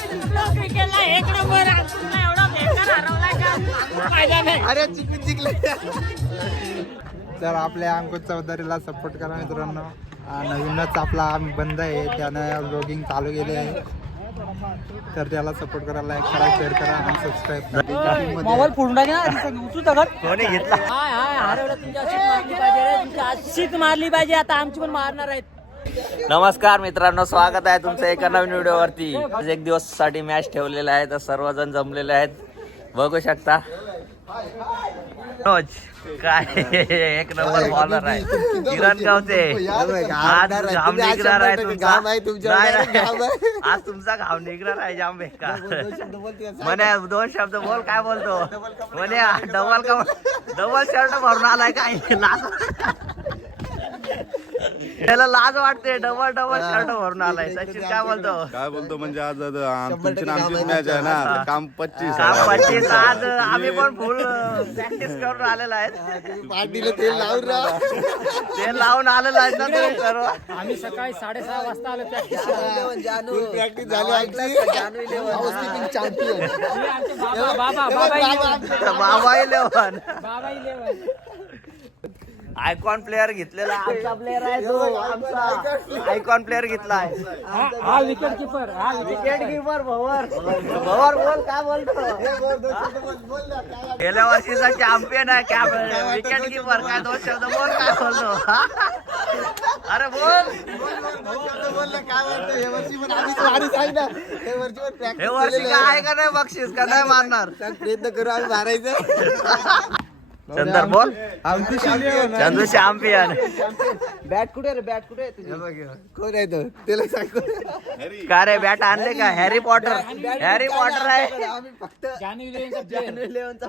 क्रिकेटला एक नंबर एवढा बेकार हरवला का फायदा नाही. अरे जिंकले. तर आपल्या अंकुश चौधरीला सपोर्ट करा मित्रांनो. नवीनच आपला बंद आहे, त्यानं ब्लॉगिंग चालू केले आहे. तर त्याला सपोर्ट करा, लाईक करा, शेअर करा आणि सबस्क्राईब. मोबाईल फोडून टाके ना उचलू दगड. कोणी घेतला? हाय हाय हरवलं. तुमची अशीच मारली पाहिजे रे, तुमची अशीच मारली पाहिजे. आता आमची पण मारणार आहेत. नमस्कार मित्रांनो, स्वागत आहे तुमचं एका नवीन व्हिडिओवरती. आज एक दिवस साठी मॅच ठेवलेला आहे, तर सर्वजण जमलेले आहेत, बघू शकता. मनोज काय एक नंबर बॉलर आहे. किरण गावचे आज घाम निघणार आहे तुमचा. आज तुमचा घाम निघणार आहे जाम बेकार. म्हणे 2 शब्द बोल. काय बोलतो म्हणे? डबल शर्ट भरून आलाय काय? त्याला लाज वाटते. डबल शर्ट भरून आलाय. सचिन काय बोलतो म्हणजे आज तुमची आमचीच मॅच आहे ना. काम 25 आज आम्ही पण फुल प्रॅक्टिस करून आलेला आहे. तेल लावून आलेलं आहे ना तुम्ही सर्व. आम्ही सकाळी 6:30 वाजता आलो प्रॅक्टिस. बाबा 11 आयकॉन प्लेअर घेतलेला आमचा प्लेअर आहे तो. आमचा आयकॉन प्लेअर घेतला आहे. हा विकेट किपर. विकेट किपर भवर बोल. काय बोलतो? गेल्या वर्षीचा चॅम्पियन आहे विकेट किपर. काय 2 शब्द बोल. काय बोलतो? अरे बोल. हे वर्षी काय आहे का नाही बक्षीस? का नाही मारणार? प्रयत्न करू आम्ही मारायचं. चंदर बोल. चंदू चॅम्पियन. बॅट कुठे रे? बॅट कुठे कोण आहे तो? त्याला सांग. का रे बॅट आणले का? हॅरी पॉटर आहे. आम्ही फक्त जानू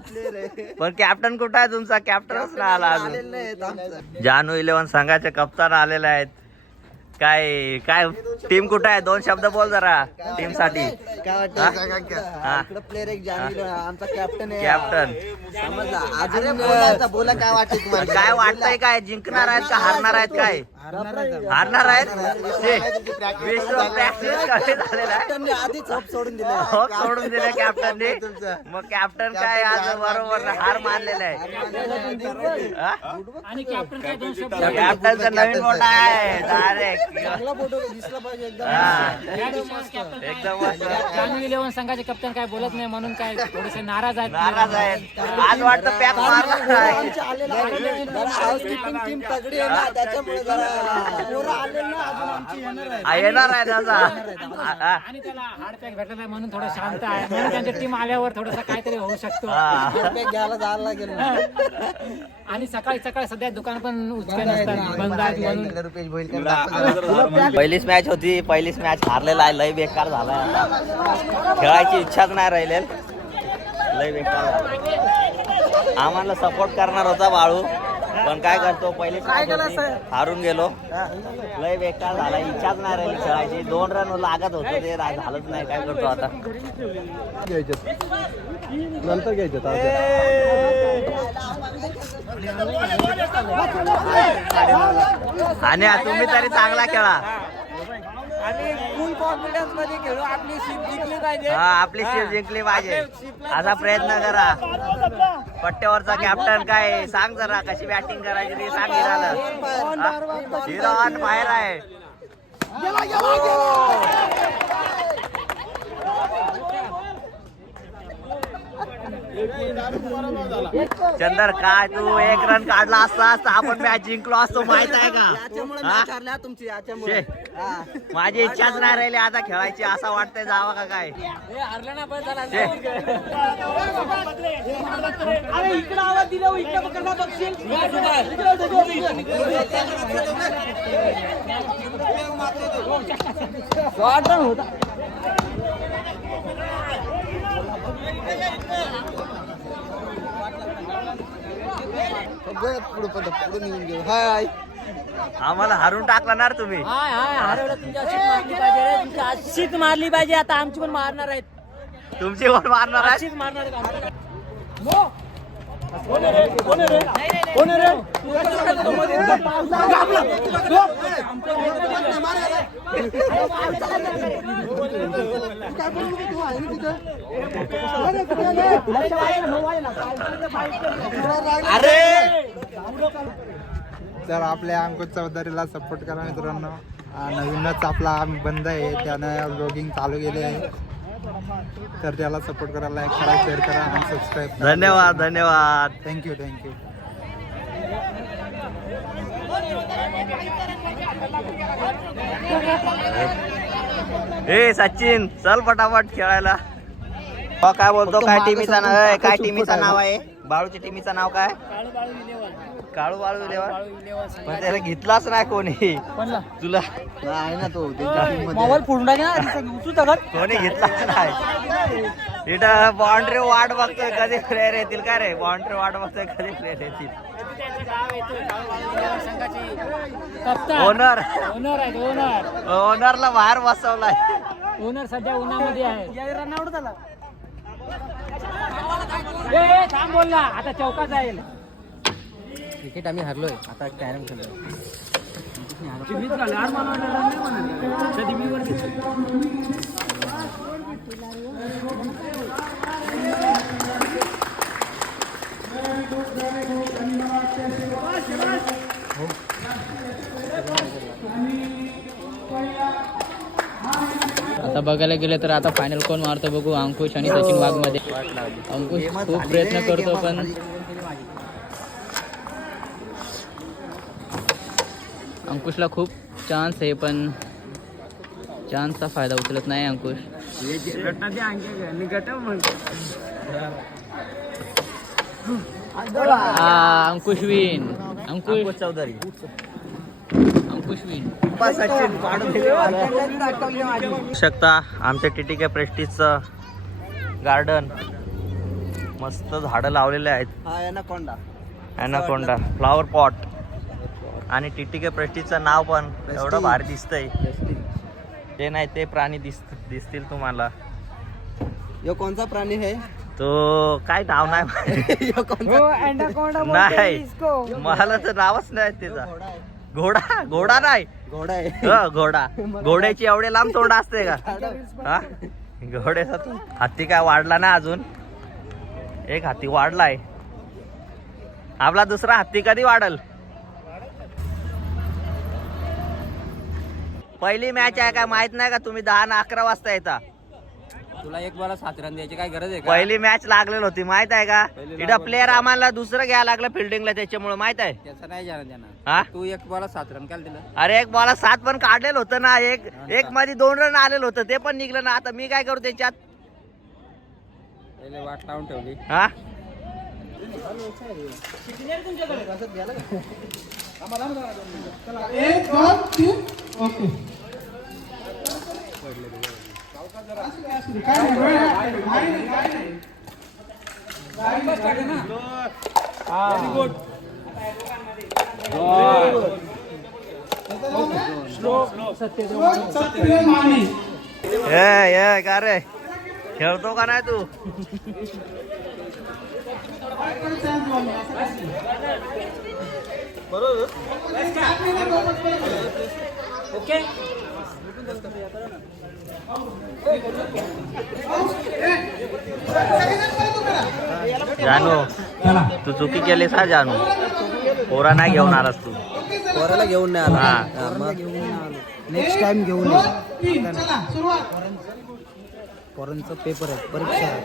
प्लेअर आहे. पण कॅप्टन कुठं आहे तुमचा? कॅप्टनच नाही आला अजून. जानू 11 संघाचे कप्तान आलेले आहेत. काय टीम कुठं आहे? 2 शब्द बोल जरा टीम साठी. काय वाटतं? प्लेअर एक जानवी आमचा कॅप्टन आहे. कॅप्टन अजून बोला काय वाटतं तुम्हाला? काय वाटतंय? काय जिंकणार आहेत का हारणार आहेत? काय हारणार आहेत? विश्व प्रॅक्टिस कडे झालेला आहे. आधीच हप सोडून दिले. सोडून दिले कॅप्टनने. मग कॅप्टन काय आज बरोबर हार मानलेला आहे. आणि कॅप्टन काय 2 शब्द. कॅप्टनचा नवीन मोठा आहे डायरेक्ट. चांगला फोटो दिसला पाहिजे एकदम. एकदम जानू 11 संघाचे कप्तान काय बोलत नाही म्हणून काय थोडेसे नाराज आहेत. आज वाटतं पॅक मारणार आहे. टीम तगडी आहे ना, त्याच्यामुळे येणार आहे त्याचा. आणि त्याला हार्ड पॅक भेटत आहे म्हणून थोडं शांत आहे. म्हणून त्यांची टीम आल्यावर थोडस काहीतरी होऊ शकतो. घ्यायला जायला लागेल. आणि सकाळी सध्या दुकान पण उचके नसतात, बंद आहेत म्हणून. पहिलीच मॅच होती. पहिलीच मॅच हारलेला आहे. लय बेकार झालाय. खेळायची इच्छाच नाही राहिले. लय बेकार झाला. आम्हाला सपोर्ट करणार होता बाळू, पण काय करतो पहिलीच मॅच होती, हारून गेलो. लय बेकार झाला. इच्छाच नाही राहिली खेळायची. 2 रन लागत होते, ते झालंच नाही. काय करतो आता? नंतर घ्यायचं. आणि तुम्ही तरी चांगला खेळा. आणि फुल कॉन्फिडन्स मध्ये खेळू. आपली शीप जिंकली पाहिजे. आपली शीप जिंकली पाहिजे असा प्रयत्न करा. पट्ट्यावरचा कॅप्टन काय सांग जरा, कशी बॅटिंग करायची ते सांग. हिरो ऑन फायर आहे. चंदर काय तू 1 रन काढला असता आपण मॅच जिंकलो असतो, माहित आहे का? तुमची माझी इच्छाच नाही राहिली आता खेळायची. असं वाटतंय जावा का काय? हरलं ना पण झाला. अरे इकडे आवाज दिला. इकडे पकडा बघशील. होता. पुढे निघून घेऊ. हाय आम्हाला हारून टाकला ना तुम्ही. हाय हरवलं. तुमची अशीच मारली पाहिजे रे, तुमची अशीच मारली पाहिजे. आता आमची पण मारणार आहेत. तुमची वर मारणार आहे. अशीच मारणार आहेत. तर आपल्या अंकुश चौधरीला सपोर्ट करा मित्रांनो. नवीनच आपला बंद आहे, त्यानं ब्लॉगिंग चालू केली आहे. तर त्याला सपोर्ट करा, लाईक करा, शेअर करा आणि सबस्क्राईब करा. धन्यवाद धन्यवाद. Thank you thank you. ए सचिन चल पटापट खेळायला. काय बोलतो, काय टीमीचा नाव आहे, काय टीमीचं नाव आहे, बाळूच्या टीमीचं नाव काय? काळू बाळू इलेव्हन. पण त्याला घेतलाच नाही कोणी. तुला आहे ना तो मोबाईल फोडून टाके ना उचलू दगड. कोणी घेतलाच नाही. इथं बाउंड्री वाट बघतोय कधी प्लेअर येतील. काय रे बाउंड्री वाट बघतोय कधी प्लेअर येतील. ओनर ओनरला बाहेर बसवलाय. ओनर सध्या उन्हामध्ये आहे. रनआउट झाला. थांब बोलला आता चौकात जाईल. क्रिकेट आम्ही हरलोय, आता कॅरम खेळलोय. आता बघायला गेलं तर आता फायनल कोण मारतो बघू. अंकुश आणि सचिन वाघ मध्ये. अंकुश खूप प्रयत्न करतो पण अंकुशला खूप चान्स आहे, पण चान्सचा फायदा उचलत नाही अंकुश. अंकुश विन. अंकुश चौधरी अंकुश विन. शकता आमच्या टीटीके प्रेस्टिजचं गार्डन. मस्त झाडं लावलेले आहेत. Anaconda flower pot. आणि टीटीके प्रेस्टिजचं नाव पण एवढं भारी दिसतंय. ते नाही ते प्राणी दिसतील तुम्हाला. यो कोणता प्राणी आहे? तो काय नाव नाही नाही मला तर नावच नाही त्याचा. घोडा घोडा नाही घोडा आहे. घोडा. घोड्याची एवढे लांब तोंड असते का? हा घोड्याचा तो हत्ती काय वाढला ना अजून. एक हत्ती वाढलाय. आपला दुसरा हत्ती कधी वाढल? पहिली मॅच आहे काय माहित नाही का तुम्ही? 10 आणि 11 वाजता येता. तुला एक बॉल 7 रन द्यायची काय गरज आहे का? पहिली मॅच लागलेली होती माहित आहे का? इथं प्लेअर आम्हाला दुसरं घ्यायला लागलं फिल्डिंगला, त्याच्यामुळे माहित आहे. त्याचं नाही जाणार त्यांना. हा तू एक बॉल 7 रन काल दिला. अरे एक बॉला 7 पण काढलेलं होतं ना. एक मध्ये 2 रन आलेलं होतं ते पण निघलं ना. आता मी काय करू त्याच्यात? वाट लावून ठेवली. हा ए का रे खेळतो का नाही तू? ओके जानू तू चुकी केलीस हा जानू. पोरा नाही घेऊन आलास तू. पोराला घेऊन नाही हा. आला. नेक्स्ट टाइम घेऊन ये. पोरांचा पेपर आहे, परीक्षा आहे.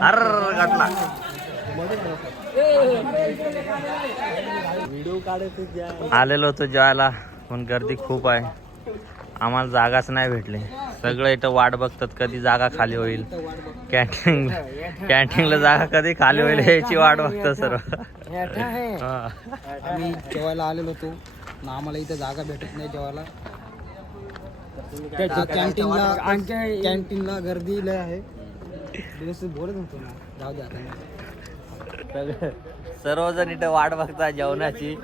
अर घटला. आलेलो होतो जेवायला पण गर्दी खूप आहे. आम्हाला जागाच नाही भेटली. सगळं इथं वाट बघतात कधी जागा खाली होईल. कॅन्टीनला जागा कधी खाली होईल याची वाट बघतात सर्व. आम्ही जेवायला आलेलो होतो ना, आम्हाला इथं जागा भेटत नाही जेवायला. कॅन्टीनला गर्दी लय आहे. बोलत होतो ना, जाऊ द्या. सर्वजण इथे वाट बघता जेवणाची.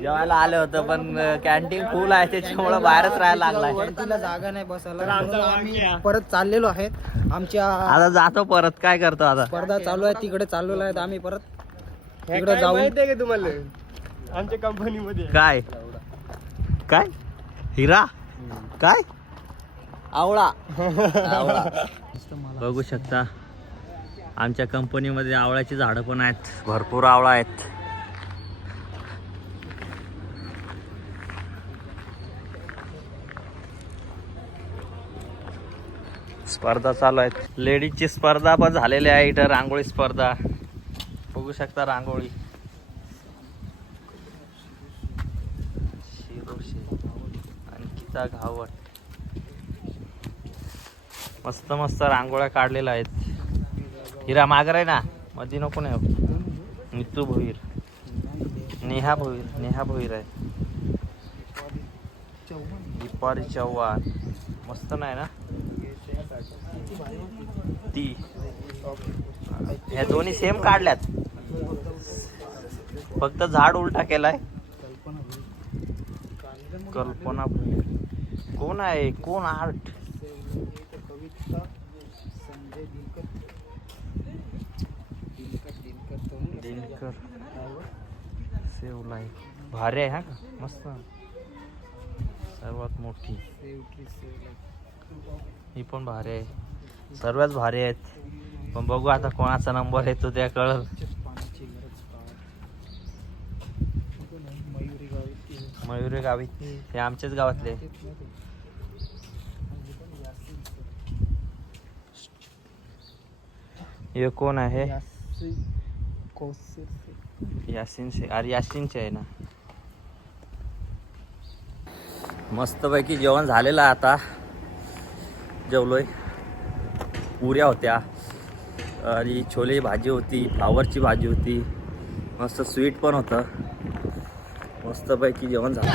जेवायला आले होतं पण कॅन्टीन फुल आहे त्याच्यामुळे बाहेरच राहायला लागलाय. वरतीला जागा नाही बसायला. आम्ही परत चाललेलो आहेत. आमच्या आता जातो परत. काय करतो आता? स्पर्धा चालू आहे तिकडे चाललेलो आहेत आम्ही परत तिकडे जाऊ. का तुम्हाला आमच्या कंपनीमध्ये काय काय हिरा काय आवळा आवळा बघू शकता आमच्या कंपनीमध्ये आवळ्याची झाडं पण आहेत. भरपूर आवळा आहेत. स्पर्धा चालू आहेत. लेडीजची स्पर्धा पण झालेली आहे इथं. रांगोळी स्पर्धा बघू शकता. रांगोळी अंकिता घावट मस्त मस्त रांगोळ्या काढलेल्या आहेत. हिरा मागर आहे ना मध्ये नको नाही. नितू भोईर नेहा भोईर आहे. दीपाली चव्हाण मस्त नाही ना ती. ह्या दोन्ही सेम काढल्यात फक्त झाड उलटा केलाय. कल्पना कोण आहे? कोण आर्ट? दिनकर सेवलाय भारी आहे हा का मस्त. सर्वात मोठी ही पण भारी आहे. सर्वच भारी आहेत पण बघू आता कोणाचा नंबर येतो त्या कळल. मयुरी गावित हे आमच्याच गावातले. हे कोण आहे? यासिन शेख. अरे यासिनचे आहे ना. मस्तपैकी जेवण झालेलं आहे. आता जेवलोय. पुऱ्या होत्या आणि छोले भाजी होती. फ्लावरची भाजी होती. मस्त स्वीट पण होतं. मस्तपैकी जेवण झालं.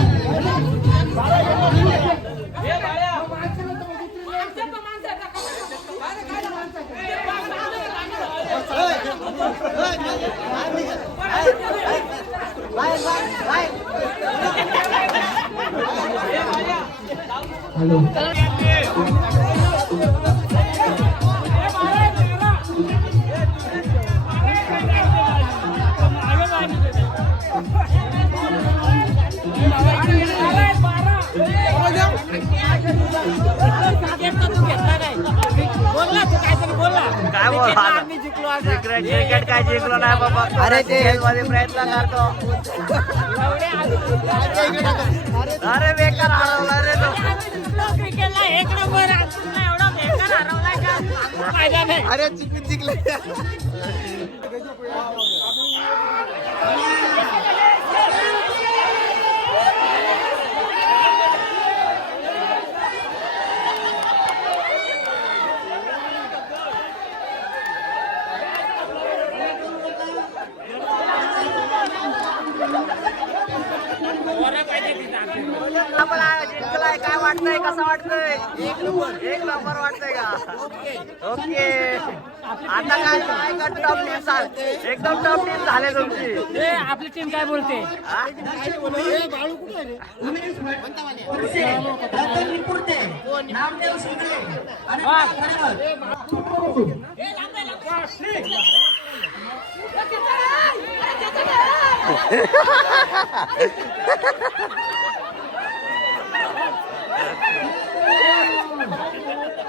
काय बोला क्रिकेट काय जिंकलो नाही बाबा. अरे ते प्रयत्न करतो. अरे बेकार हरवला रे तो. क्रिकेटला एक नंबर एवढा बेकार हरवलाय का फायदा नाही. अरे जिंकले. काय वाटतंय? कसं वाटतंय? एक नंबर वाटतंय का? ओके. आता काय टॉप टीम एकदम टॉप टीम झाले तुमची. आपली टीम काय बोलते?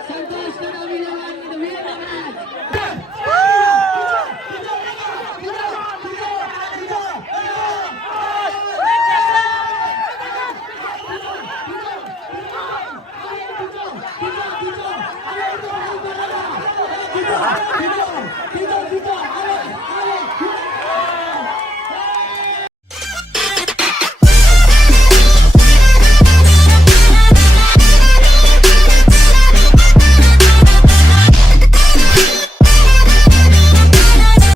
संतोष